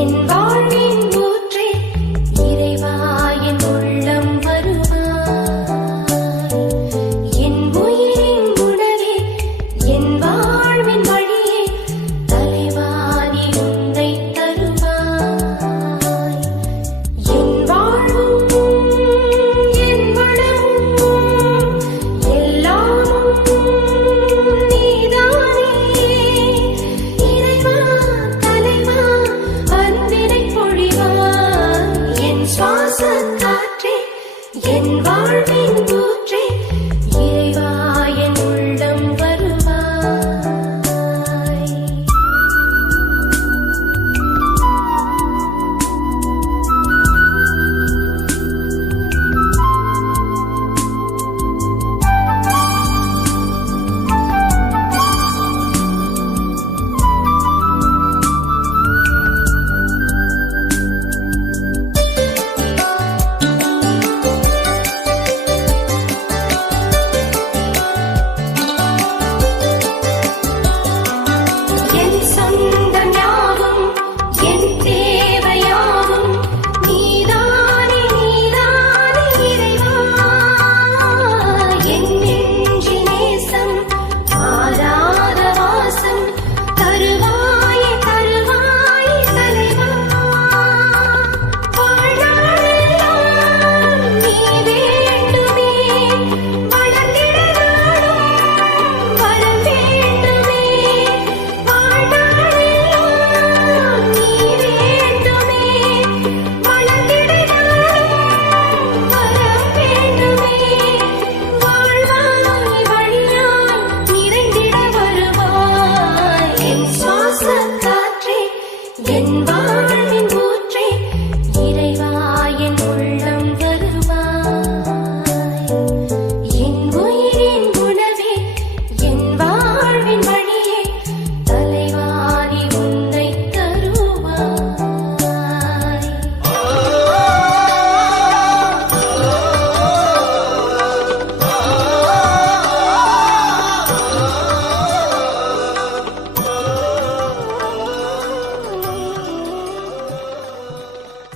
என் வாழ்வின் ஊற்றே இறைவா என் உள்ளம் வருவாய். என் உயிரின் உணவே என் வாழ்வின் வழியே தலைவா நீ உன்னை தருவாய். என் வாழ்வும் என் வளமும் எல்லாமும் நீதானே. இறைவா தலைவா அன்பினை பொழிவாய். என் சுவாச காற்றே என் வாழ்வின் ஊற்றே இறைவா என் உள்ளம் வருவாய். என் சொந்தம் யாவும் என்